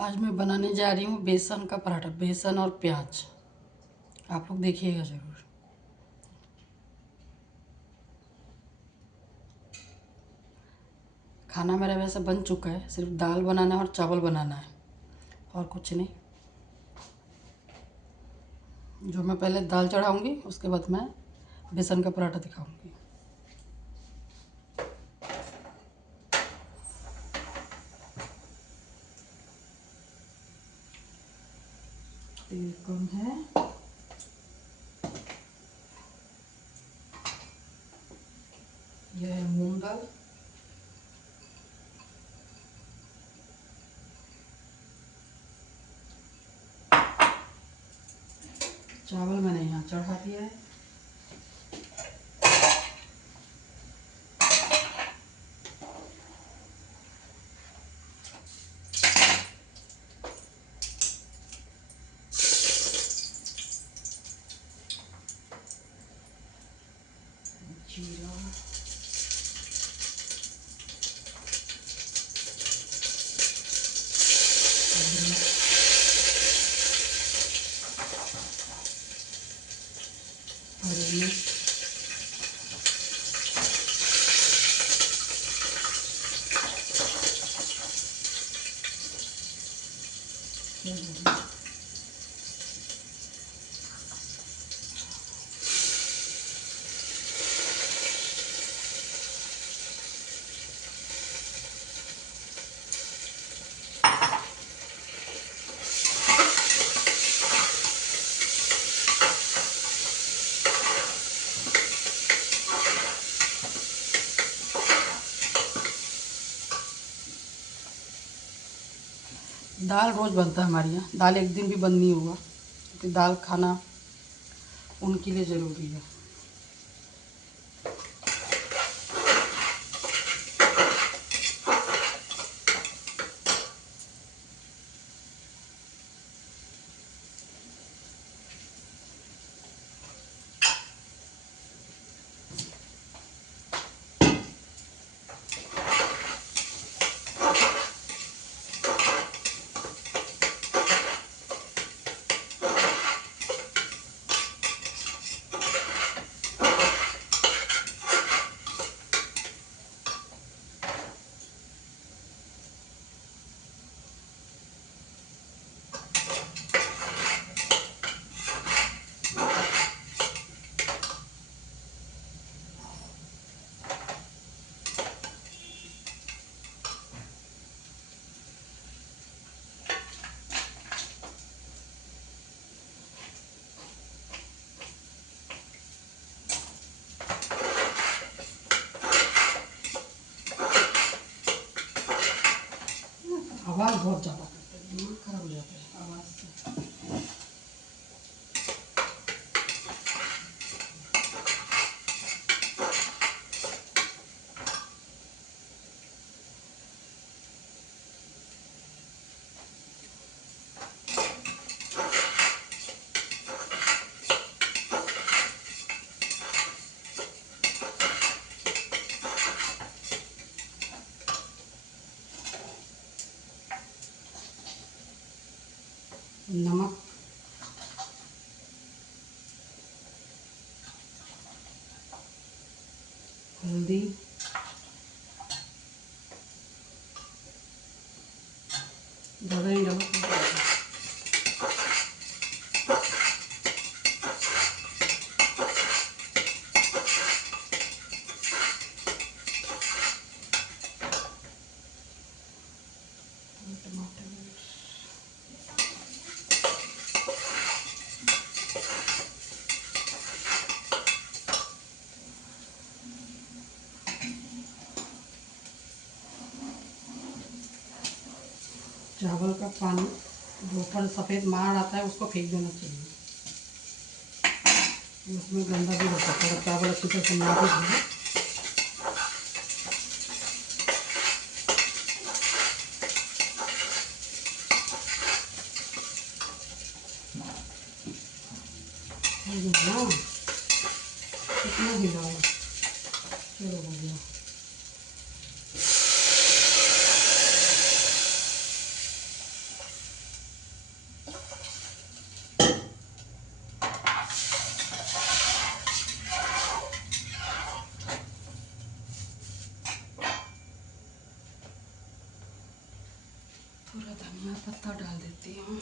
आज मैं बनाने जा रही हूँ बेसन का पराठा, बेसन और प्याज। आप लोग देखिएगा ज़रूर। खाना मेरा वैसे बन चुका है, सिर्फ दाल बनाना है और चावल बनाना है और कुछ नहीं। जो मैं पहले दाल चढ़ाऊँगी, उसके बाद मैं बेसन का पराठा दिखाऊँगी। तेल कम है। यह है मूंग दाल, चावल मैंने यहाँ चढ़ा दिया है। जीरा, अदरक, हरी मिर्च, दाल रोज़ बनता है हमारे यहाँ। दाल एक दिन भी बंद नहीं होगा, क्योंकि दाल खाना उनके लिए ज़रूरी है। आवाज़ बहुत ज़्यादा करते हैं, दिमाग खराब हो जाता है आवाज़ से। नमक, हल्दी, ज़्यादा नहीं डालो। टमाटर, चावल का पानी जो ऊपर सफ़ेद मार आता है उसको फेंक देना चाहिए। उसमें गंदा भी हो सकता है, चावल अच्छी तरह से ना भी धोए। ना कितना हिलाओ, चलो हो गया। धनिया पत्ता डाल देती हूँ।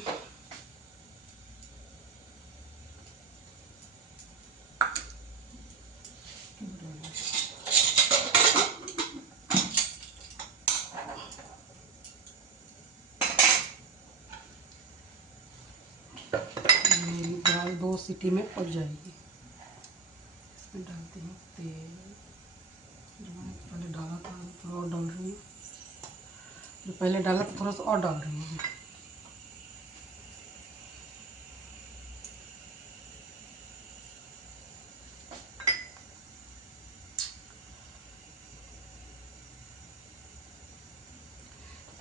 मेरी दाल 2 सीटी में पक जाएगी। इसमें डालती हूँ तेल, जो मैंने पहले डाला था थोड़ा और डाल रही हूँ, जो पहले डाला था थोड़ा सा और डाल रही हूँ।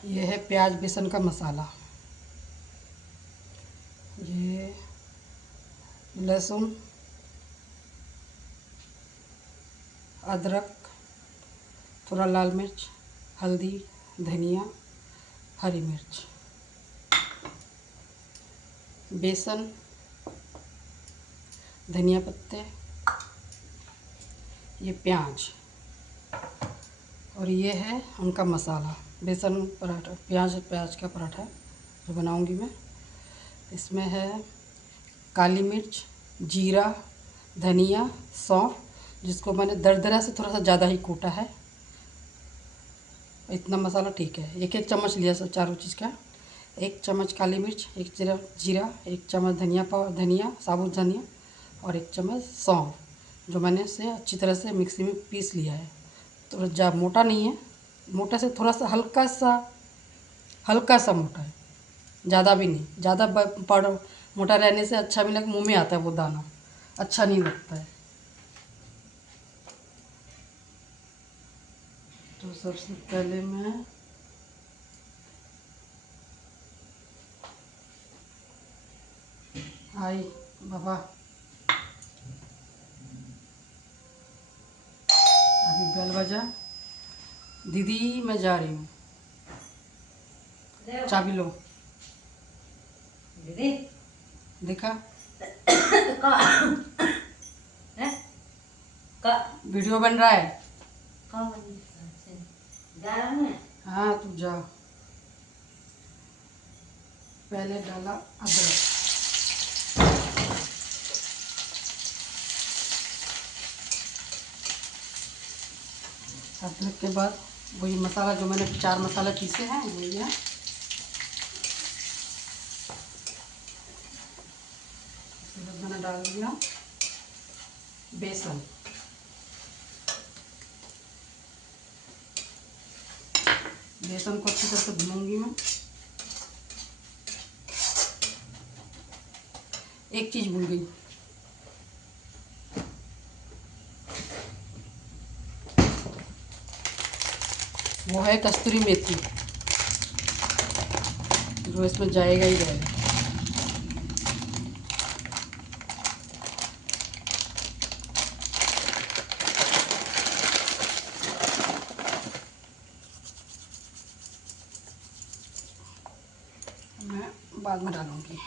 यह है प्याज बेसन का मसाला। ये लहसुन, अदरक, थोड़ा लाल मिर्च, हल्दी, धनिया, हरी मिर्च, बेसन, धनिया पत्ते, ये प्याज, और ये है उनका मसाला। बेसन पराठा, प्याज का पराठा जो बनाऊंगी मैं। इसमें है काली मिर्च, जीरा, धनिया, सौंफ, जिसको मैंने दरदरा से थोड़ा सा ज़्यादा ही कूटा है। इतना मसाला ठीक है। एक एक चम्मच लिया सब चारों चीज़ का। 1 चम्मच काली मिर्च, 1 जीरा, 1 चम्मच धनिया, साबुत धनिया, और 1 चम्मच सौंफ, जो मैंने इसे अच्छी तरह से मिक्सी में पीस लिया है। तो ज़्यादा मोटा नहीं है, मोटा से थोड़ा सा हल्का सा मोटा है, ज़्यादा भी नहीं। ज़्यादा मोटा रहने से अच्छा भी लगे, मुँह में आता है वो दाना, अच्छा नहीं लगता है। तो सबसे पहले मैं आई बाबा, अभी बेल बजा। दीदी मैं जा रही हूँ, चाबी लो। दीदी देखा वीडियो बन रहा है। हाँ तू जा। पहले डाला अदरक, अदरक के बाद वही मसाला जो मैंने 4 मसाला पीसे हैं वही है। उसके बाद मैंने डाल दिया बेसन। बेसन को अच्छी तरह से भूनूंगी मैं। एक चीज़ भूल गई, वो है कस्तूरी मेथी, जो इसमें जाएगा ही जाएगा। मैं बाद में डालूंगी।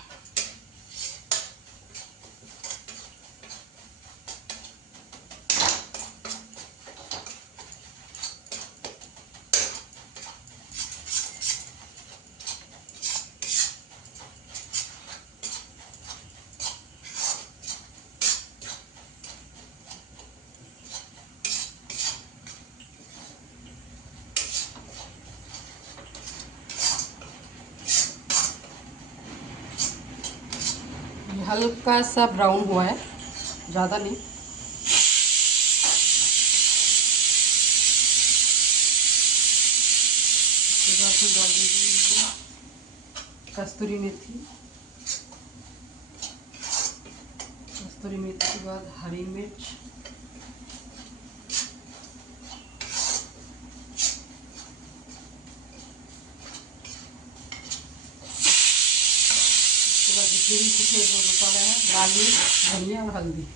ये हल्का सा ब्राउन हुआ है, ज़्यादा नहीं। उसके बाद में डाल दीजिए कस्तूरी मेथी। कस्तूरी मेथी के बाद हरी मिर्च, उसके बाद जितने भी सूखे जो मसाला है, लाल मिर्च, धनिया और हल्दी।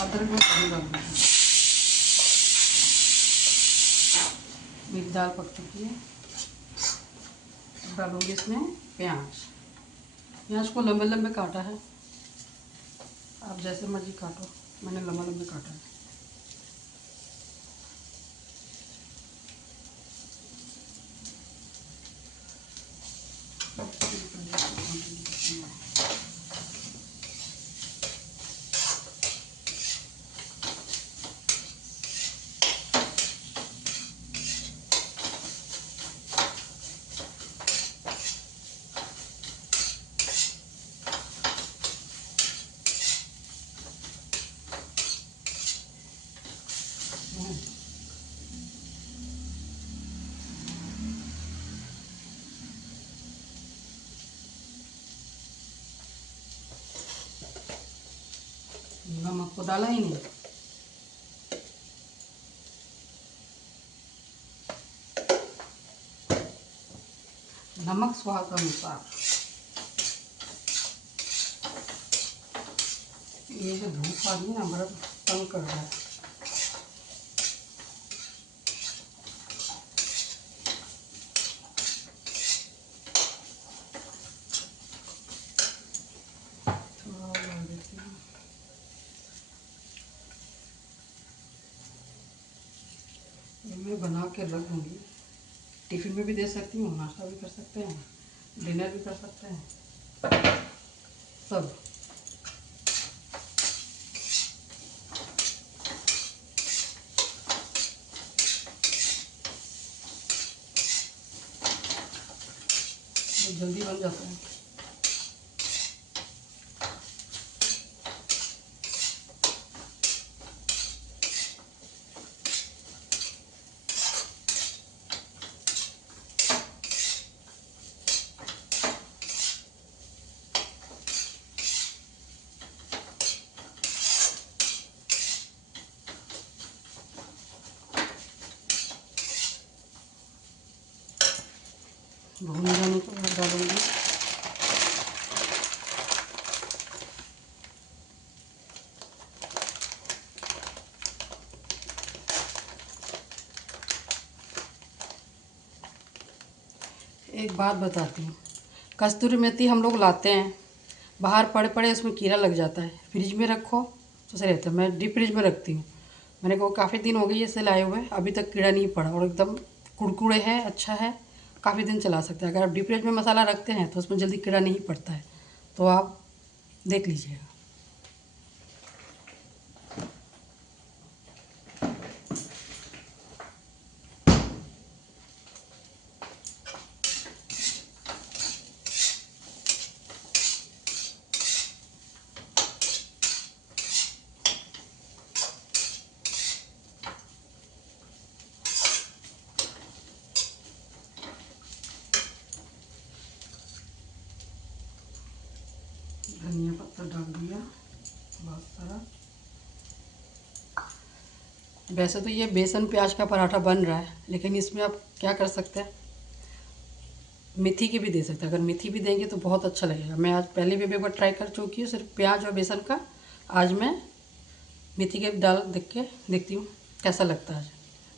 अदरक में पानी डाल दीजिए। मेरी दाल पक चुकी है। डालूंगी इसमें प्याज। प्याज को लंबे लंबे काटा है, आप जैसे मर्जी काटो, मैंने लंबा लंबे काटा है। नमक तो डाला ही नहीं। नमक स्वाद अनुसार। ये जो धूप आ रही है ना, बड़ा तंग कर रहा है। थोड़ा और डाल देती हूँ। ये मैं बना के रख दूँगी। टिफ़िन में भी दे सकती हूँ, नाश्ता भी कर सकते हैं, डिनर भी कर सकते हैं, सब। ये जल्दी बन जाता है। भून जाने के बाद डालूंगी एक बात बताती हूँ, कस्तूरी मेथी हम लोग लाते हैं, बाहर पड़े पड़े उसमें कीड़ा लग जाता है। फ्रिज में रखो तो सही रहता है। मैं डीप फ्रिज में रखती हूँ। मैंने को काफ़ी दिन हो गई इसे लाए हुए, अभी तक कीड़ा नहीं पड़ा और एकदम कुड़कुड़े है, अच्छा है, काफ़ी दिन चला सकते हैं। अगर आप डीप फ्रिज में मसाला रखते हैं तो उसमें जल्दी कीड़ा नहीं पड़ता है, तो आप देख लीजिएगा। धनिया पत्ता डाल दिया बहुत सारा। वैसे तो ये बेसन प्याज का पराठा बन रहा है, लेकिन इसमें आप क्या कर सकते हैं, मेथी की भी दे सकते हैं। अगर मेथी भी देंगे तो बहुत अच्छा लगेगा। मैं आज पहले भी एक बार ट्राई कर चुकी हूँ सिर्फ प्याज और बेसन का। आज मैं मेथी के डाल देखती हूँ कैसा लगता है।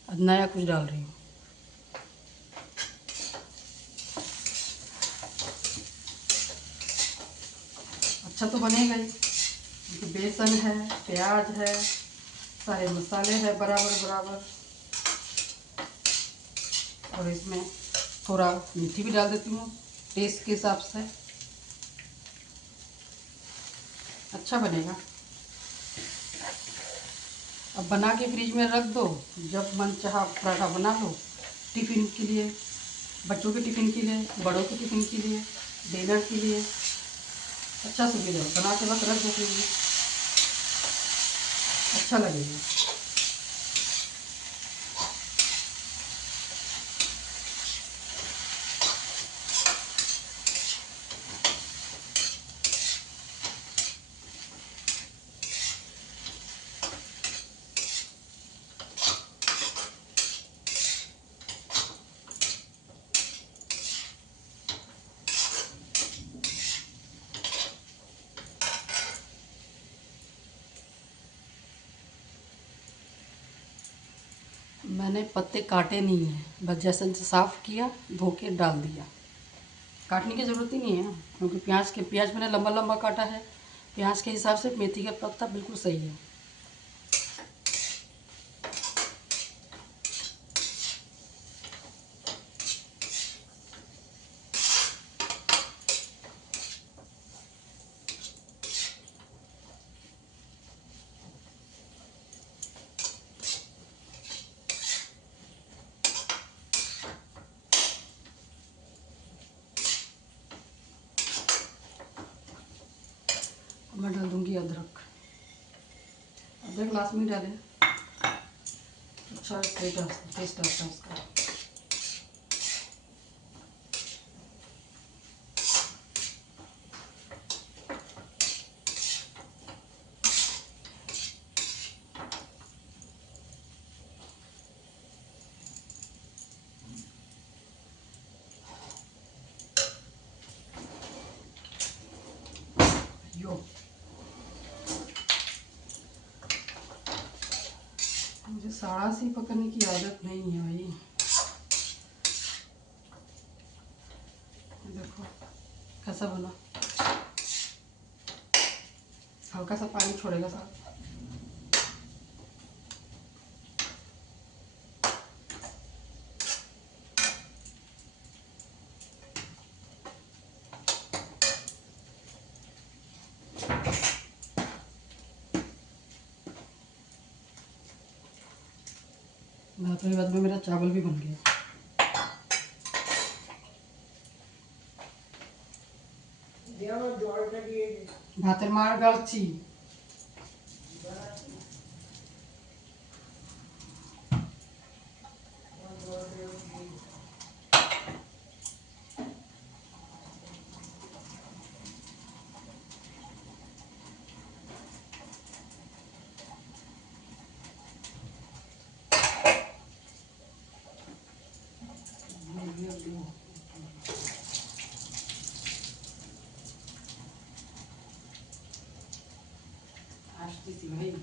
आज नया कुछ डाल रही हूँ। अच्छा तो बनेगा ही, क्योंकि बेसन है, प्याज है, सारे मसाले हैं बराबर बराबर। और इसमें थोड़ा मीठी भी डाल देती हूँ टेस्ट के हिसाब से। अच्छा बनेगा। अब बना के फ्रिज में रख दो, जब मन चाहा पराठा बना लो। टिफ़िन के लिए, बच्चों के टिफ़िन के लिए, बड़ों के टिफ़िन के लिए, डिनर के लिए अच्छा सुविधा है। बना के बस रख दो फ्रिज में, अच्छा लगेगा। मैंने पत्ते काटे नहीं हैं, बस जैसे साफ़ किया, धो के डाल दिया। काटने की ज़रूरत ही नहीं है, क्योंकि प्याज मैंने लंबा लंबा काटा है। प्याज के हिसाब से मेथी का पत्ता बिल्कुल सही है। मैं डाल दूँगी अदरक। अदरक लास्ट में डालें, अच्छा टेस्ट आता है उसका। साड़ा सी पकड़ने की आदत नहीं है भाई। देखो कैसा बना, हल्का सा पानी छोड़ेगा साथ। थोड़ी बाद में मेरा चावल भी बन गया। भातेर मार गलची भाई।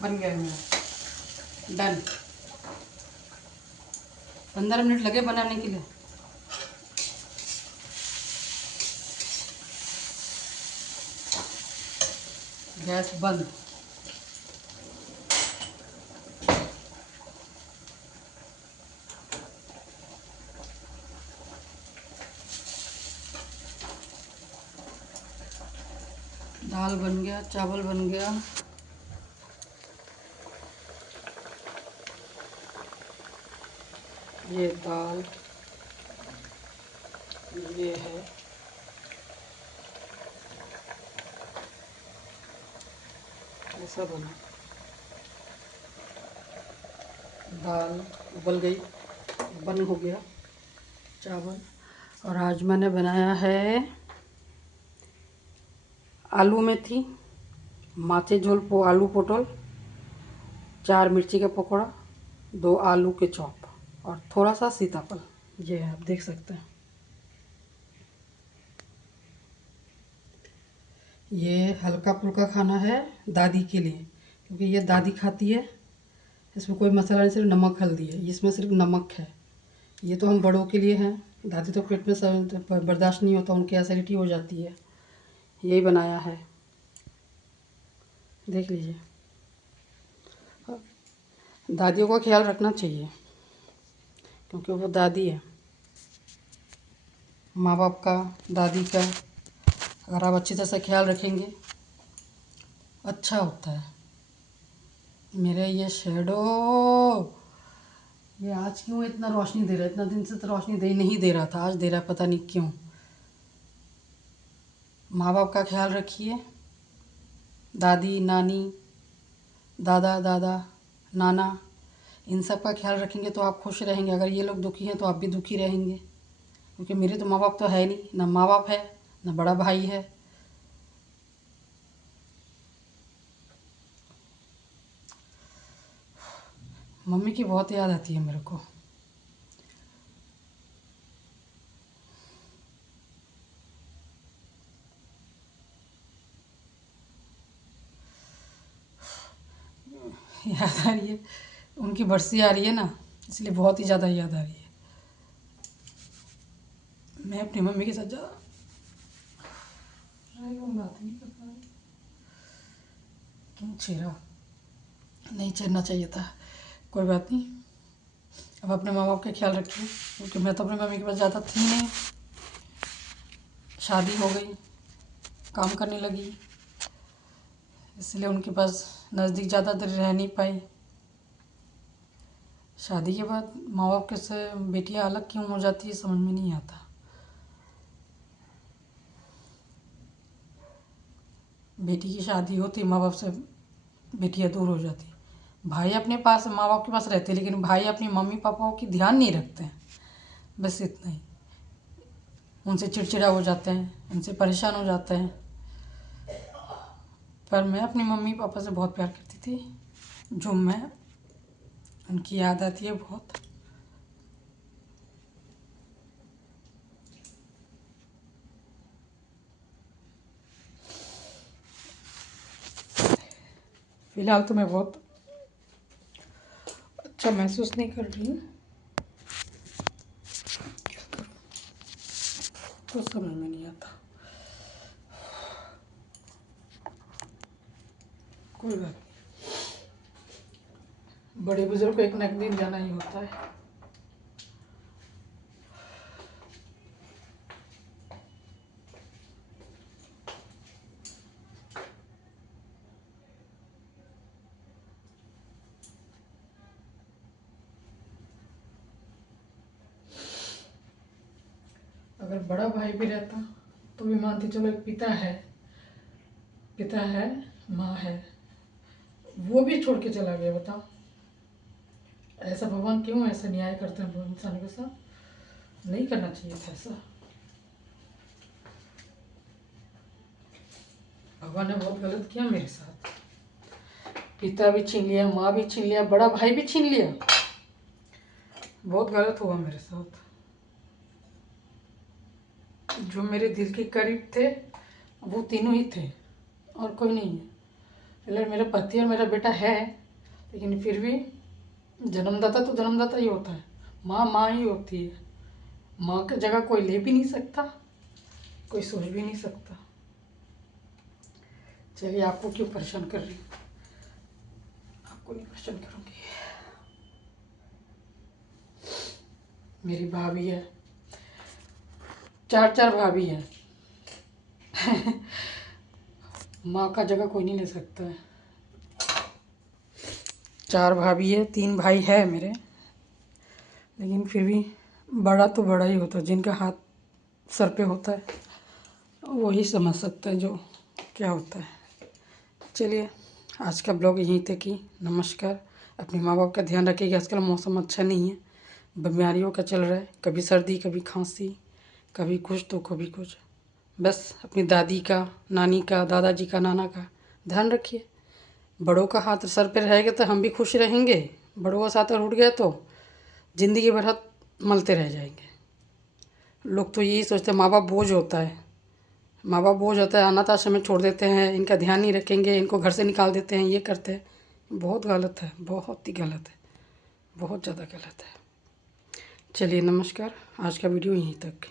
बन गया मेरा, डन। 15 मिनट लगे बनाने के लिए। गैस बंद। दाल बन गया, चावल बन गया। ये दाल, ये है ऐसा बना। दाल उबल गई, बन हो गया चावल। और आज मैंने बनाया है आलू मेथी, माचे झोल आलू पोटल, 4 मिर्ची का पकौड़ा, 2 आलू के चॉप और थोड़ा सा सीताफल। ये आप देख सकते हैं। ये हल्का फुल्का खाना है दादी के लिए, क्योंकि ये दादी खाती है। इसमें कोई मसाला नहीं, सिर्फ नमक हल्दी है, इसमें सिर्फ नमक है। ये तो हम बड़ों के लिए हैं, दादी तो पेट में बर्दाश्त नहीं होता, उनकी एसिडिटी हो जाती है। यही बनाया है, देख लीजिए। दादियों का ख्याल रखना चाहिए, क्योंकि वो दादी है। माँ बाप का, दादी का अगर आप अच्छी तरह से ख्याल रखेंगे अच्छा होता है। मेरे ये शेडो, ये आज क्यों इतना रोशनी दे रहा है? इतना दिन से तो रोशनी दे नहीं दे रहा था, आज दे रहा है, पता नहीं क्यों। माँ बाप का ख्याल रखिए। दादी, नानी, दादा, नाना, इन सब का ख्याल रखेंगे तो आप खुश रहेंगे। अगर ये लोग दुखी हैं तो आप भी दुखी रहेंगे, क्योंकि मेरे तो माँ बाप तो है नहीं, ना माँ बाप है ना बड़ा भाई है। मम्मी की बहुत याद आती है मेरे को। याद आ रही है, उनकी बरसी आ रही है ना, इसलिए बहुत ही ज़्यादा याद आ रही है। मैं अपनी मम्मी के साथ ज़्यादा बात नहीं कर पा रही। क्यों छेड़ा? नहीं छेड़ना चाहिए था। कोई बात नहीं, अब अपने माँ बाप का ख्याल रखिए, क्योंकि मैं तो अपनी मम्मी के पास ज़्यादा थी नहीं। शादी हो गई, काम करने लगी, इसलिए उनके पास नज़दीक ज़्यादा देर रह नहीं पाई। शादी के बाद माँ बाप के से बेटियाँ अलग क्यों हो जाती है समझ में नहीं आता। बेटी की शादी होती, माँ बाप से बेटियाँ दूर हो जाती। भाई अपने पास माँ बाप के पास रहते, लेकिन भाई अपनी मम्मी पापाओं की ध्यान नहीं रखते हैं, बस इतना ही। उनसे चिड़चिड़ा हो जाते हैं, उनसे परेशान हो जाते हैं। पर मैं अपनी मम्मी पापा से बहुत प्यार करती थी, जो मैं उनकी याद आती है बहुत। फिलहाल तो मैं बहुत अच्छा महसूस नहीं कर रही हूँ, क्या करूँ कुछ समझ में नहीं आता। कोई बात नहीं, बड़े बुजुर्ग को एक न एक दिन जाना ही होता है। अगर बड़ा भाई भी रहता तो भी मानती, चलो एक पिता है, माँ है, वो भी छोड़ के चला गया। बताओ, ऐसा भगवान क्यों ऐसा न्याय करते हैं इंसान के साथ? नहीं करना चाहिए था ऐसा। भगवान ने बहुत गलत किया मेरे साथ। पिता भी छीन लिया, माँ भी छीन लिया, बड़ा भाई भी छीन लिया। बहुत गलत हुआ मेरे साथ। जो मेरे दिल के करीब थे वो तीनों ही थे, और कोई नहीं है। चलो मेरा पति और मेरा बेटा है, लेकिन फिर भी जन्मदाता तो जन्मदाता ही होता है। माँ माँ ही होती है। माँ की जगह कोई ले भी नहीं सकता, कोई सोच भी नहीं सकता। चलिए, आपको क्यों परेशान कर रही हूँ, आपको नहीं परेशान करूँगी। मेरी भाभी है, चार भाभी है। माँ का जगह कोई नहीं ले सकता है। 4 भाभी है, 3 भाई है मेरे, लेकिन फिर भी बड़ा तो बड़ा ही होता है। जिनका हाथ सर पे होता है वही समझ सकता है जो क्या होता है। चलिए, आज का ब्लॉग यहीं तक ही। नमस्कार। अपने माँ बाप का ध्यान रखिएगा। आजकल मौसम अच्छा नहीं है, बीमारियों का चल रहा है, कभी सर्दी, कभी खांसी, कभी कुछ तो कभी कुछ। बस अपनी दादी का, नानी का, दादाजी का, नाना का ध्यान रखिए। बड़ों का हाथ सर पे रहेगा तो हम भी खुश रहेंगे। बड़ों का साथ उठ गया तो ज़िंदगी भर हाथ मलते रह जाएंगे। लोग तो यही सोचते हैं माँ बाप बोझ होता है, माँ बाप बोझ होता है, अनाथ आश्रम में छोड़ देते हैं, इनका ध्यान नहीं रखेंगे, इनको घर से निकाल देते हैं, ये करते हैं। बहुत गलत है, बहुत ही गलत है, बहुत ज़्यादा गलत है। चलिए, नमस्कार। आज का वीडियो यहीं तक।